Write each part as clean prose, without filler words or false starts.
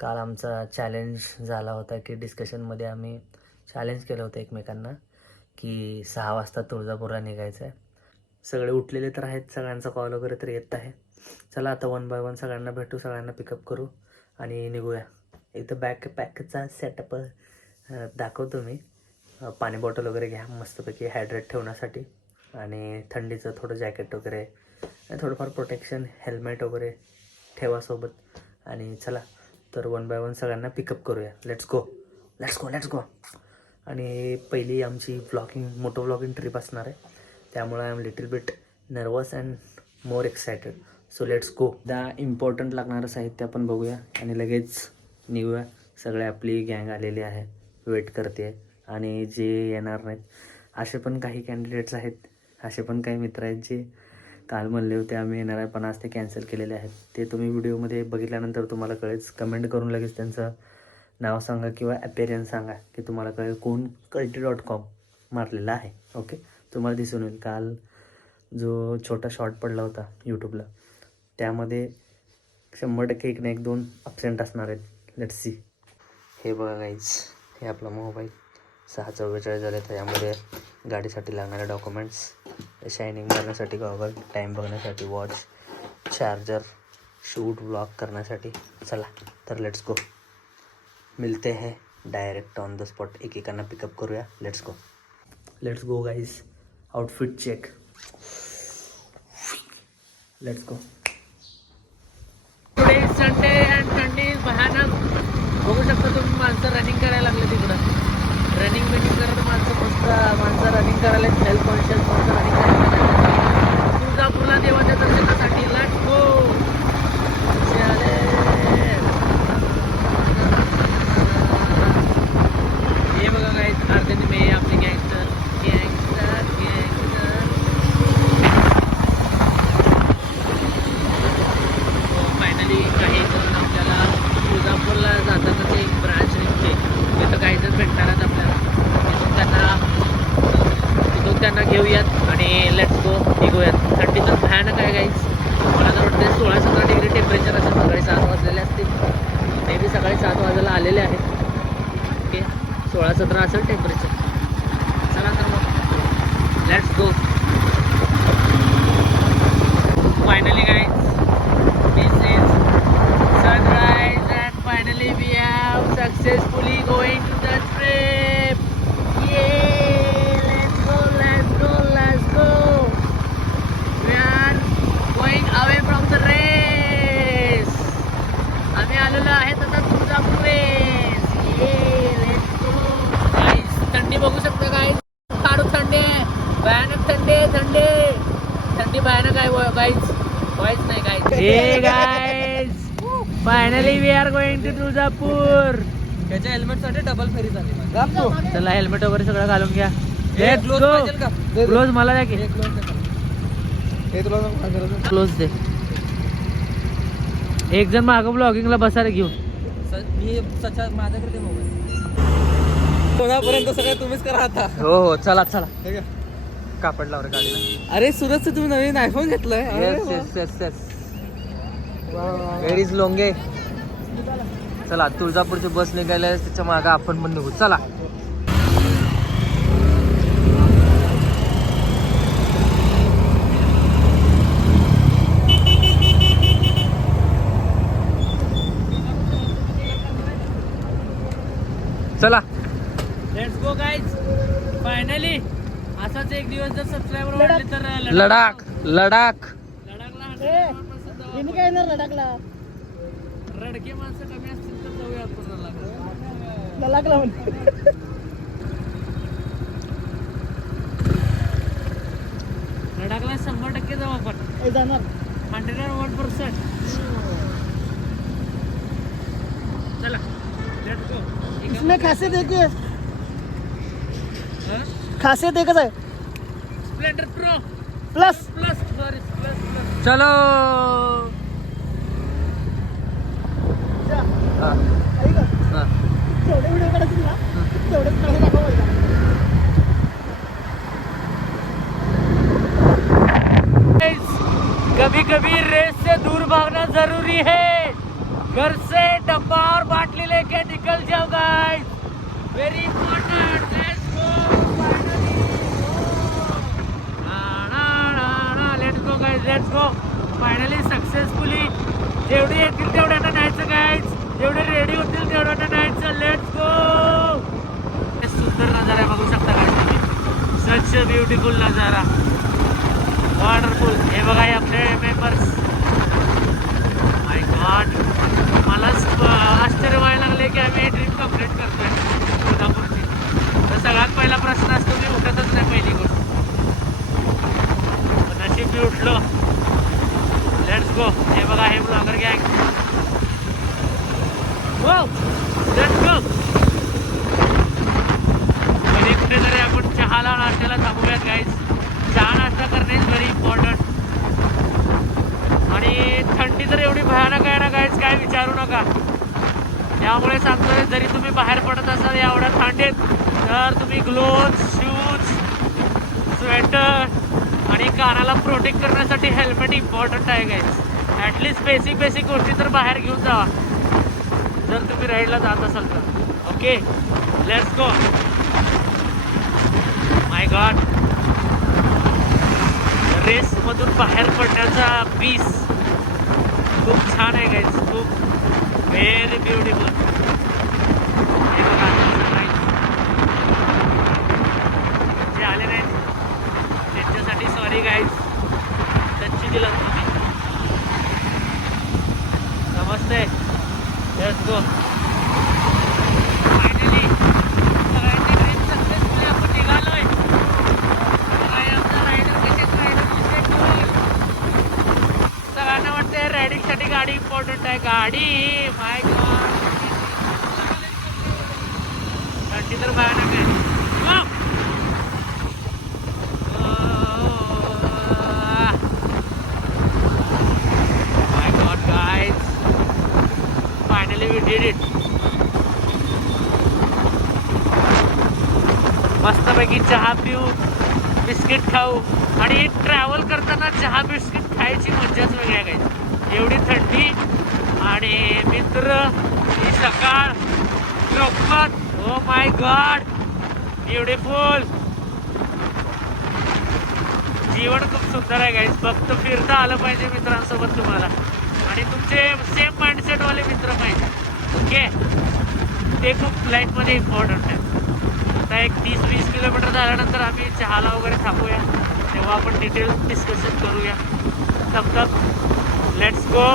काल आमचा चॅलेंज झाला होता की डिस्कशनमध्ये आम्ही चॅलेंज केलं होतं एकमेकांना की 6 वाजता तुळजापूरला निघायचं आहे. सगळे उठलेले तर आहेत, सगळ्यांचा कॉल वगैरे तर येत आहे. चला आता 1 बाय 1 सगळ्यांना भेटू, सगळ्यांना पिकअप करू आणि निघूया. इथं बॅकपॅकचा सेटअप दाखवतो मी. पाणी बॉटल वगैरे घ्या मस्तपैकी हायड्रेट ठेवण्यासाठी आणि थंडीचं थोडं जॅकेट वगैरे आणि थोडंफार प्रोटेक्शन हेल्मेट वगैरे ठेवा सोबत. आणि चला तर 1 बाय 1 सगळ्यांना पिकअप करूया. लेट्स गो. आणि पहिली आमची मोटो व्लॉगिंग ट्रिप असणार आहे, त्यामुळे I am little bit nervous and more excited. So let's go. Important लागणारं साहित्य आपण बघूया आणि लगेच निघूया. सगळे आपली गँग आलेली आहे, वेट करते. आणि जे येणार नाहीत असे पण काही कॅन्डिडेट्स आहेत, असे पण काही मित्र आहेत जे काल म्हणले होते आम्ही येणार आहे पण आज ते कॅन्सल केलेले आहेत. ते तुम्ही व्हिडिओमध्ये बघितल्यानंतर तुम्हाला कळेल. कमेंट करून लगेच त्यांचं नाव सांगा किंवा ॲपेरियन्स सांगा की तुम्हाला कळेल कोण culti.com मारलेला आहे. ओके, तुम्हाला दिसून येईल. काल जो छोटा शॉर्ट पडला होता यूट्यूबला त्यामध्ये 100% 1 ना 1 2 ॲब्सेंट असणार आहेत. Let's see. हे बघा गाईज, हे आपला मोबाईल 6:44 झाले. तर यामध्ये गाडीसाठी लागणारे डॉक्युमेंट्स, शायनिंग मारण्यासाठी गॉगल, टाईम बघण्यासाठी वॉच, चार्जर, शूट व्लॉग करण्यासाठी. चला तर लेट्स गो. मिलते हैं डायरेक्ट ऑन द स्पॉट. एकेकांना पिकअप करूया. Let's go guys. Outfit check. Let's go. Today is Sunday and थंडी इज भयानक. बघू शकता तुम्ही, माणसं रनिंग करायला लागले तिकडं. रनिंग करत माणसं रनिंग करायला. हेल्थ कॉन्शियस माणसं रनिंग करायला. तुळजापूरला देवाच्या दर्शनासाठी लेट्स गो. हे बघा काय अर्ध्याने मी आपली गँगस्टर. फायनली काही जण आपल्याला तुळजापूरला जाताना ते एक ब्रांच निघते, तिथं काही जण भेटणार आहेत आपल्याला. तिथून त्यांना घेऊयात आणि लेट्स गो, निघूयात. थंडीचं भयानक आहे गाईज. मला तर वाटतं 16-17 डिग्री टेम्परेचर असेल. सकाळी 7 वाजलेले असतील, मे बी सकाळी 7 वाजायला आलेले आहेत. ओके, 16-17 असेल टेम्परेचर. चला तर मग let's go. Finally guys, this is sunrise and finally we have successfully going to the trip. Let's go. We are going away from the race. आम्ही आलेलो आहे आता Tuljapur race. Let's go guys. थंडी बघू शकता गाईज, काढू थंडी आहे, भयानक थंडी आहे. थंडी भयानक आहे गाईज. वाईच नाही guys. Hey guys, finally we are going to Tuljapur. त्याच्या हेल्मेटसाठी डबल फेरी झाली. चला हेल्मेट वगैरे सगळं घालून घ्या. क्लोज पाहिजे का? क्लोज मला द्या की. क्लोज दे. एक जण मागं ब्लॉगिंगला बसायला घेऊन. मी माझ्याकडे मोबाईल कोणापर्यंत सगळं तुम्हीच करा आता. हो चला. कापड लावलं गाडीला. अरे सुरज तुम्ही नवीन आयफोन घेतलाय. येस. Where is Londe. चला तुळजापूरची बस निघायला, त्याच्या मागं आपण पण निघू. चला. Let's go guys. फायनली असाच एक दिवस जर सबस्क्रायबर वाढले तर लडाख. लडाखला रडके माणसं कमी असतील तर जाऊया आपण लडाखला. लडाखला 100% जाऊ आपण. जाणार 101%. चला लेट्स गो. इसमें खासियत एकच आहे, स्प्लेंडर प्रो प्लस. चलो. कभी कभी रेस से दूर भागना जरूरी है. घर से डब्बा और बाटली लेके निकल जाओ guys, very important, let's go guys, let's go. Finally successfully जेवढे येतील तेवढ्यांना न्यायचं गाइस, जेवढे रेडी होतील तेवढ्यांना न्यायचं. Let's go. सुंदर नजारा बघू शकता गाइस तुम्ही, सच ब्युटिफुल नजारा, वॉटरफुल. हे बघा हे आपले मेंबर्स. माय गॉड, मला आश्चर्य व्हायला लागले की आम्ही ट्रिप कंप्लीट करतोय कोल्हापूरची. तर सगळ्यात पहिला प्रश्न असतो मी उठतच नाही पहिली गोष्ट, नशीब मी उठलो. Let's go. हे बघा हे ब्लॉगर गँग. हो लेट्स गो. कुठेतरी आपण चहाला नाश्त्याला थांबूयात गाईज. चहा नाश्ता करणे इज व्हेरी इम्पॉर्टंट. आणि थंडी तर एवढी भयानक आहे ना गाईज, काय विचारू नका. त्यामुळे सांगतोय जरी तुम्ही बाहेर पडत असाल एवढ्या थंडीत तर तुम्ही ग्लोव्ज, शूज, स्वेटर आणि कानाला प्रोटेक्ट करण्यासाठी हेल्मेट इम्पॉर्टंट आहे गाईज. ॲटलिस्ट बेसिक गोष्टी तर बाहेर घेऊन जावा जर तुम्ही राईडला जात असाल तर. Okay let's go. My god, रेसमधून बाहेर पडण्याचा पीस खूप छान आहे गाईज, खूप व्हेरी ब्युटिफुल. हे बघा जे आले नाहीत त्यांच्यासाठी सॉरी गाईज, टच्ची दिला तुम्ही, समजतंय. Let's go. फायनली सगळ्यांची ट्रिप सक्सेसफुली आपण निघालोय. सगळ्यांना वाटतंय रायडिंगसाठी गाडी इम्पॉर्टंट आहे. गाडी माय गॉड, थंडी तर भयानक आहे. My god guys, finally we did it. मस्तपैकी चहा पिऊ, बिस्किट खाऊ. आणि ट्रॅव्हल करताना चहा बिस्किट खायची मज्जाच वेगळी आहे काही. एवढी थंडी आणि मित्र, ही सकाळ, गप्पत. Oh my God, beautiful. जीवन खूप सुंदर आहे गाईज. फक्त फिरता आलं पाहिजे मित्रांसोबत तुम्हाला, आणि तुमचे सेम माइंडसेटवाले मित्र पाहिजे. ओके, ते खूप लाईफमध्ये इम्पॉर्टंट आहे. आता एक 30-20 किलोमीटर झाल्यानंतर आम्ही चहाला वगैरे थांबूया, तेव्हा आपण डिटेल डिस्कशन करूया. तब लेट्स गो.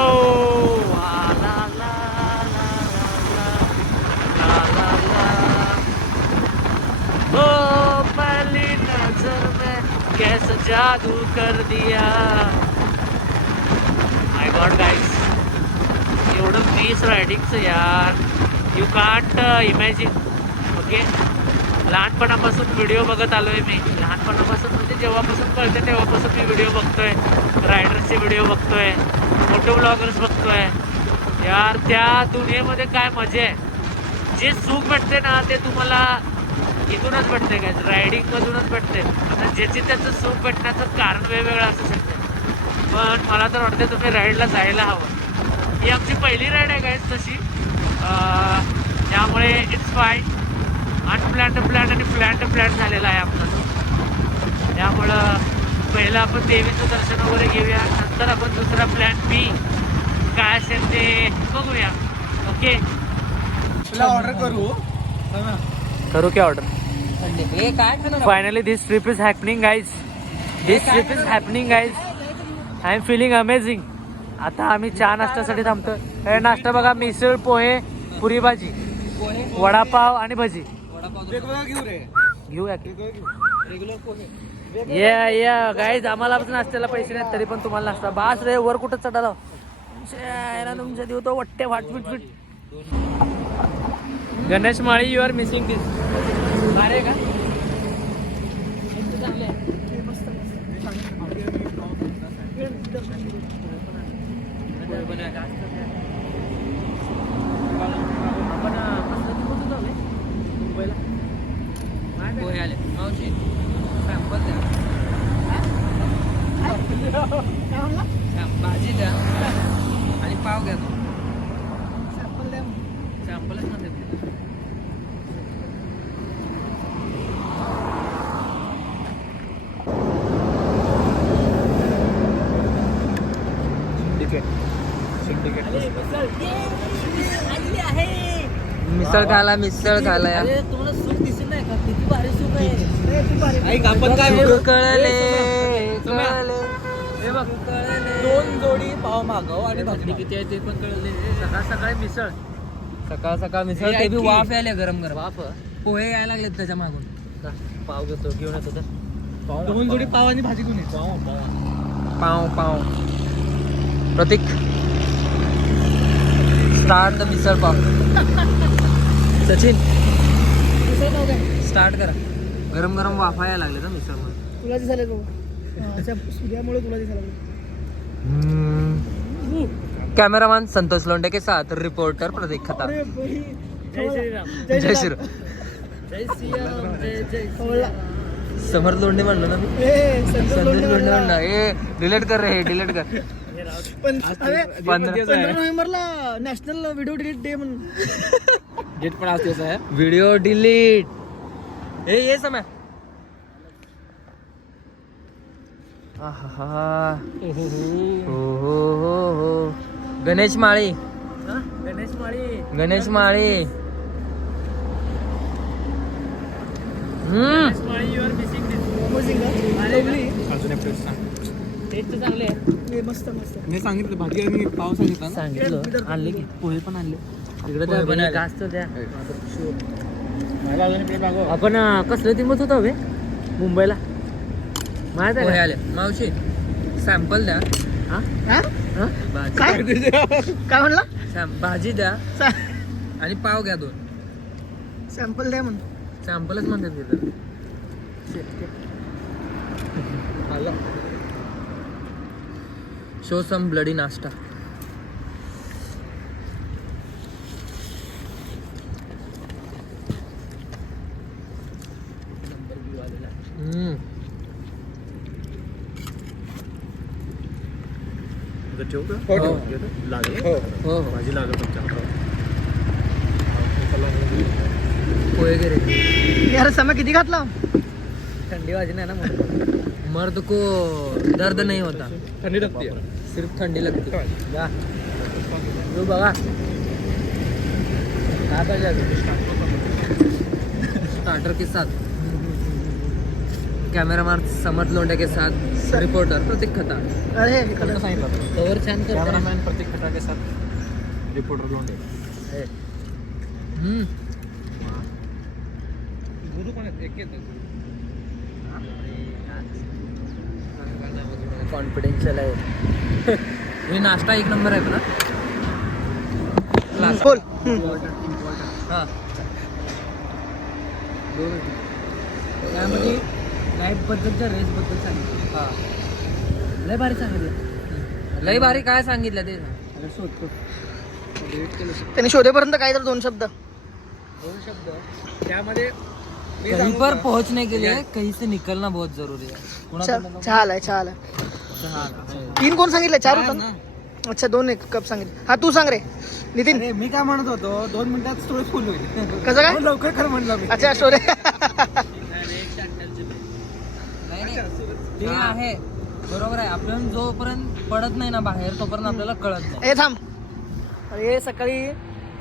ओ पहली नजर में कैसा जादू कर दिया. माय गॉड गाईज, एवढं पीस रायडिंगचं यार, यू कांट इमॅजिन. ओके, लहानपणापासून व्हिडिओ बघत आलोय मी. लहानपणापासून म्हणजे जेव्हापासून कळते तेव्हापासून मी व्हिडिओ बघतोय, रायडर्सचे व्हिडिओ बघतोय, मोटो ब्लॉगर्स बघतोय. यार त्या दुनियेमध्ये काय मजा आहे. जे सुख भेटते ना ते तुम्हाला इथूनच भेटते काय, रायडिंगमधूनच भेटते. आता ज्याचे त्याचं सुख भेटण्याचं कारण वेगवेगळं असू शकते, पण मला तर वाटतं तुम्ही राईडला जायला हवं. ही आमची पहिली राईड आहे काय तशी, त्यामुळे इट्स फाईन. अनप्लॅन्ड आणि प्लॅन झालेला आहे आपला. त्यामुळं पहिलं आपण देवीचं दर्शन वगैरे घेऊया, नंतर आपण दुसरा प्लॅन बी काय असेल ते बघूया. ओके, ऑर्डर करू की ऑर्डर. हे काय finally this trip is happening guys. I am feeling amazing. आता आम्ही चहा नाश्त्यासाठी थांबतोय. हे नाश्ता बघा, मिसळ, पोहे, पुरी भाजी, वडापाव आणि भजी घेऊया. या गाईज, आम्हाला नाश्त्याला पैसे नाहीत तरी पण तुम्हाला नाश्ता. बास रे, वर कुठं चढाला तुमच्या देऊ तो वट्टे फाट फिट. Ganesh Mali, you are missing this. अरे का पोहे आले मावशी, सॅम्पल द्या, भाजी द्या आणि पाव घ्या. सॅम्पल द्या. सॅम्पलच नसेल. मिसळ खायला अरे तुम्हाला सूप दिसेल नाही का किती भारी सूप आहे. ऐक आपण काय सूप करू? कळले तुम्ही- कळले. हे बघ कळले. 2 जोडी पाव मागव आणि भाकरी किती आहे ते पण कळले. सकाळ सकाळी मिसळ सकाळ मिसळ हे ते बी ऐक की. वाफ यायला गरम गरम. बाप पोहे यायला लागलेत त्याच्या मागून. पाव घेतो घेऊन येतो तर 2 जोडी पाव आणि भाजी घेऊन पाव पाव प्रतीक start the misal pav. Sachin start करा. गरम गरम वाफा यायला लागले ना मिसळ मध्ये. तुला दिसायला बाबा सूर्यामुळे तुला दिसायला कॅमेरामॅन संतोष लोंढे के साथ रिपोर्टर प्रतीक खतार. जय श्रीराम जय श्रीराम. जय श्रीराम जय जय समर्थ लोंढे म्हणलो ना मी. संतोष लोंढे म्हणलं हे डिलीट कर रे, हे डिलीट कर. पण अरे 15 नोव्हेंबरला नॅशनल व्हिडिओ डिलीट डे म्हणून डेट पण आज तेच आहे. Video delete. हे ये समय आहा. हो हो हो हो. गणेश माळी गणेश माळी. मस्त मस्त मी सांगितलं भाजी आणि पाव सांगितलं ना. सांगितलं आणले की पोहे पण आणले. तिकडे पोहे पण त्या आले. गास्त द्या. मला अजून इकडे मागव. आपण कसलं तिंबत होतो बे मुंबईला माहित पोहे आहे आले. मावशी सॅम्पल द्या. का? हा? हा? भाजी काय म्हणला भाजी द्या आणि पाव घ्या 2. सॅम्पल द्या म्हणून सॅम्पलच म्हणतात तिथं. शो सम ब्लडी नाश्ता. हो भाजी लागत पोहे गे रे. यार समय किती घातला थंडी वाजली नाही ना म्हणून. मर्द को दर्द नहीं होता, थंडी लागते. सिर्फ ठंडी लगती है. जा. तू बघा काय पाहिजे स्टार्टर के साथ कैमरामैन समर्थ लोंढे के साथ रिपोर्टर प्रतीक खता. अरे कवर छान कर. कॅमेरामॅन प्रतीक खटा के साथ रिपोर्टर लोंढे. गुरु पण एक कॉन्फिडेन्शियल आहे. ये नाश्ता एक नंबर आहे ना. बोल हां त्यामध्ये लाईफ बद्दलच्या रेस बद्दल सांगितलं. हां लय भारी सांगितलं. लई भारी काय सांगितलं ते. अरे शोधतो. त्यांनी शोधेपर्यंत काय तर 2 शब्द 2 शब्द त्यामध्ये कहीं पर पहुंचने के लिए कहीं से निकलना बहुत जरूरी है. चहा आलाय 3 कोण सांगितलं 4 होतं ना. अच्छा 2 एक कप सांगितलं. हा तू सांग रे नितीन. अरे मी काय म्हणत होतो 2 मिनिटात स्टोरेज फुल होईल. कसं काय लवकर कर म्हणलं मी. अच्छा स्टोरी ते आहे बरोबर आहे. आपण जोपर्यंत पडत नाही ना बाहेर तोपर्यंत आपल्याला कळत नाही. हे थांब. अरे सकाळी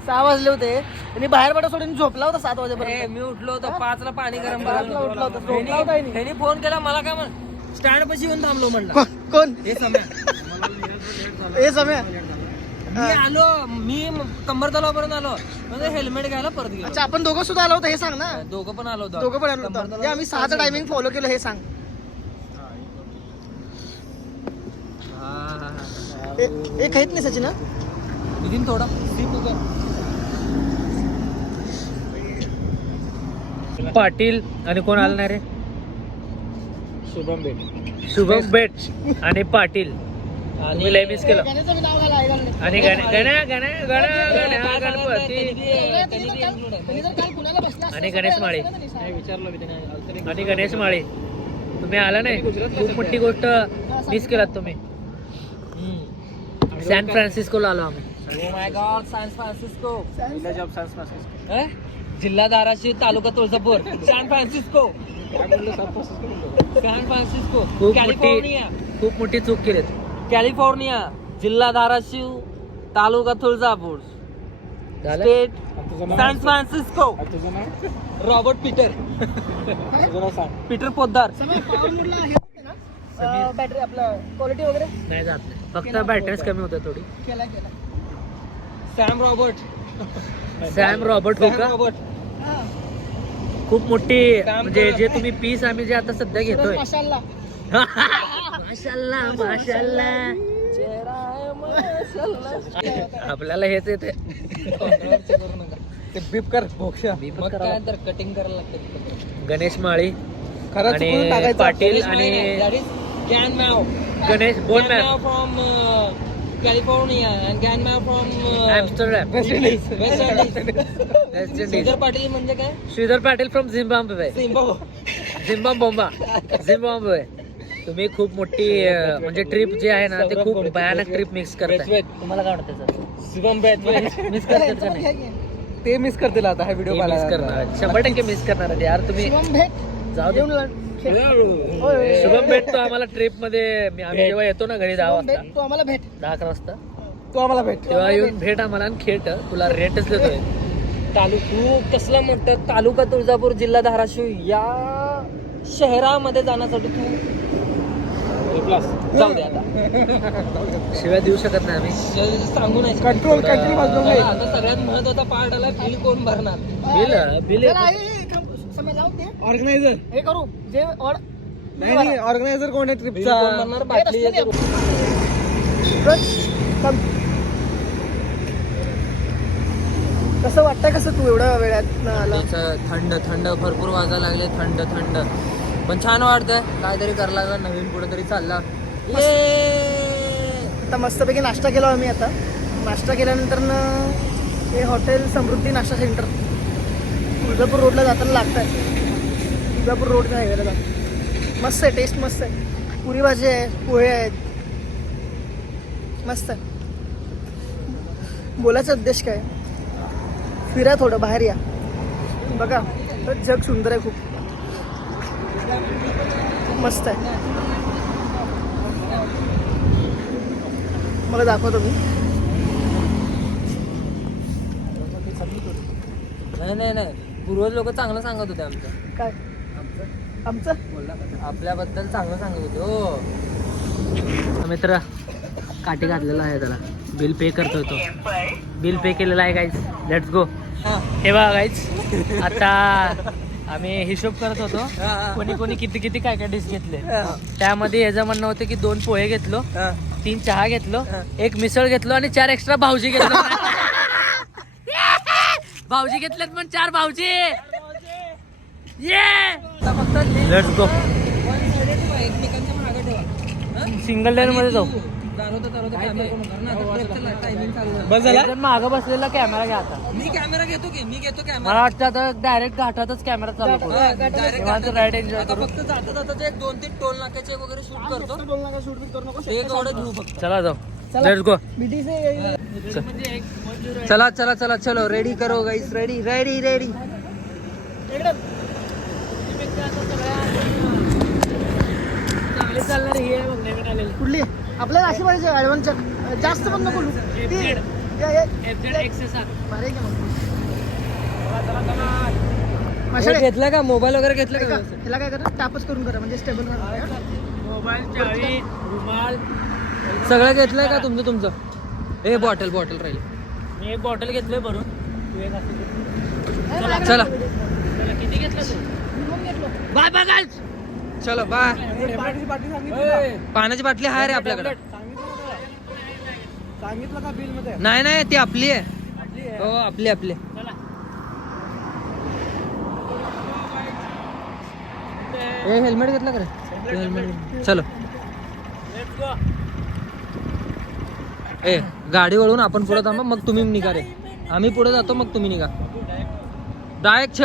6 वाजले होते त्यांनी बाहेर पडा सोडून झोपला होता 7 वाजेपर्यंत. मी उठलो होतो 5 ला पाणी गरम 5 ला उठला होता झोपला होता ह्यानी. त्यांनी फोन केला मला काय म्हण स्टँड पाशी येऊन थांबलो म्हणलं. कोण हे समय हे समय मी आलो मी कंबर तलावापर्यंत आलो म्हणजे हेल्मेट घ्यायला परत गेलो. अच्छा आपण दोघं सुद्धा आलो होतो हे सांग ना. दोघं पण आलो होतो. दोघं पण आलो होतो. म्हणजे आम्ही 6चं टायमिंग फॉलो केलं हे सांग. हे खाईत नाही सचिन. नितीन थोडा पाटील आणि कोण आलं नाही रे. शुभम बेट. शुभम बेट आणि पाटील. तुम्ही लय मिस केलं. गाण्याचं नाव घाला ऐकायला. आणि गणपती त्यांनी जर काल पुण्याला बसला असता आणि गणेश माळे. विचारलं मी त्याने. आणि गणेश माळे तुम्ही आला नाही. खूप मोठी गोष्ट मिस केलात तुम्ही. सॅन फ्रान्सिस्कोला आलो आम्ही. Oh my God, San Francisco. Village of San Francisco. जिल्हा धाराशिव, तालुका तुळजापूर, सॅन फ्रान्सिस्को. काय बोललो सॅन फ्रान्सिस्को बोललो. सॅन फ्रान्सिस्को, खूप कॅलिफोर्निया. खूप मोठी चूक केलीत. कॅलिफोर्निया, जिल्हा धाराशिव, तालुका तुळजापूर, झालं? स्टेट आणि तुझं नाव? San Francisco. आणि तुझं नाव? रॉबर्ट पीटर, तुझं नाव सांग. पीटर पोद्दार. समय पॉवर मोडला आहे ना बॅटरी आपलं क्वालिटी वगैरे नाही जात नाही. फक्त बॅटरीज कमी होत्या थोडी. केला सॅम रॉबर्ट. सॅम रॉबर्ट हो सॅम का? रॉबर्ट. खूप मोठी सॅम म्हणजे जे रॉबर्ट. तुम्ही पीस आम्ही जे आता सध्या घेतोय. माशाल्लाह माशाल्लाह माशाल्लाह. आपल्याला हेच येते. ते बीप कर भोक्षा. मग काय तर कटिंग करायला लागतं. गणेश माळी खरंच चुकून आणि टाकायचं. पाटील आणि गणेश बोनमॅन फ्रॉम कॅलिफोर्निया अँड गॅनमॅव from Amsterdam West Indies. West Indies. Shridhar Patil म्हणजे काय? Shridhar Patil from Zimbabwe. Zimbabwe. Zimbabwe. तुम्ही खूप मोठी म्हणजे ट्रिप जे आहे ना ते खूप भयानक ट्रिप मिक्स करताय. तुम्हाला काय वाटतं सर? शिवम मिस करतात का नाही? ते मिस करतील आता हा व्हिडिओ मिस करणार 100% मिस करणार आहेत यार तुम्ही. शिवम भेट जाऊ दे. येऊन होय. शुभम भेटतो आम्हाला ट्रिप मध्ये. आम्ही जेव्हा येतो ना घरी 10 शिवम वाजता भेट तू आम्हाला भेट 10-11 वाजता तू आम्हाला भेट. तेव्हा येऊन भेट आम्हाला आणि खेट तुला रेटच देतोय. तू कसला मोठं तालुका तुळजापूर, जिल्हा धाराशिव या शहरामध्ये जाण्यासाठी तू जाऊ दे आता. शिवाय देऊ शकत नाही आम्ही. सांगू नाही शकत. कंट्रोल वाजवून चला, आता सगळ्यात महत्वाचा पार्ट आला. बिल कोण भरणार? बिल चला, समय लावून दे ऑर्गनायझर हे करू जे नाही ऑर्गनायझर कोण आहे बिल ट्रिपचा? कोण भरणार? बाटली रस्त्याने कसं वाटतंय कसं तू एवढ्या वेळात आला? थंड थंड भरपूर वाजायला लागले. थंड थंड पण छान वाटतंय. काहीतरी करायला लागला, नवीन कुठेतरी चालला. आता मस्तपैकी नाश्ता केला आम्ही. आता नाश्ता केल्यानंतर हे हॉटेल समृद्धी नाश्ता सेंटर तुळजापूर रोडला जाताना लागत आहे. तुळजापूर रोडच्या हायवेला जात. मस्त आहे, टेस्ट मस्त आहे. पुरी भाजी आहे, पोहे आहेत, मस्त आहे. बोलायचा उद्देश काय? फिरा थोडं बाहेर या, बघा तर जग सुंदर आहे, खूप मस्त आहे. मला दाखवतो मी. नाही पूर्वज लोक चांगलं सांगत होते आमचं. काय आमचं आपल्याबद्दल चांगलं सांगत होते. हो मित्र काठी घातलेला आहे त्याला. बिल पे करतोय तो. बिल पे केलेला आहे गाईज. Let's go. हे बघा गाईज, आता आम्ही हिशोब करत होतो कोणी कोणी किती किती काय काय डिश घेतले. त्यामध्ये याचं म्हणणं होतं की 2 पोहे घेतलो, 3 चहा घेतलो, 1 मिसळ घेतलो आणि 4 एक्स्ट्रा भाऊजी घेतलो. भाऊजी घेतलेत पण 4 भाऊजी. Let's go. एकमेकांच्या मागे ठेवा. सिंगल लेन मध्ये जाऊ. बस झाला. एकदम मागं बसलेला कॅमेरा घ्या आता. मी कॅमेरा घेतो की मी घेतो कॅमेरा. मला वाटतं आता डायरेक्ट घाटातच कॅमेरा चालू करू. राईड एन्जॉय आता करू. फक्त जाता जाता 2-3 टोल नाक्याचे वगैरे शूट करतो. बोल नका, शूट बीट करू नको. ते एवढं घेऊ फक्त. चला जाऊ. Let's go. बीटीचे चला चला चला चलो रेडी करो गाईस. Ready ready ready. चांगली चालणार ही आहे मग नवीन आलेली. कुठली आपल्याला अशी पाहिजे ॲडव्हान्स जास्त पण नको. भारी आहे की मग. माशाळे, घेतलं का मोबाईल वगैरे घेतलं ऐका, का? ह्याला काय करा, टॅपच करून करा म्हणजे स्टेबल राहणार. मोबाईल, चावी, रुमाल. सगळं घेतलंय का तुमचं? ए बॉटल राहील. मी एक बॉटल घेतलोय भरून. तू एक असेल घे. चला चला किती घेतलं तू? Bye bye guys. चलो बाय. बाटली सांगितली पाण्याची बाटली आहे रे आपल्याकडे. सांगितलं का बिल मध्ये? नाही ती आपली आहे. हो आपली. चला. ए हेल्मेट घेतलं का रे? हेल्मेट. चलो लेट्स गो. ए गाडी वळून आपण पुढे थांबा, मग तुम्ही निघा रे. आम्ही पुढे जातो मग तुम्ही निघा. डायरेक्ट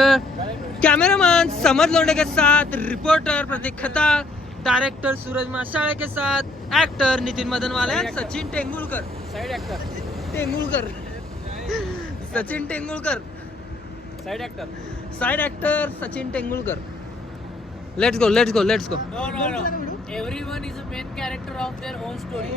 कैमरामैन समर लोंडे के साथ, रिपोर्टर प्रतीक खताळ, डायरेक्टर सूरज माशाळे के साथ, actor Nitin Madanwale, Sachin Tendulkar. Side actor. Tendulkar, Sachin Tendulkar, side actor. Side actor Sachin Tendulkar. Let's go, let's go, let's go. Everyone is a main character of their own story.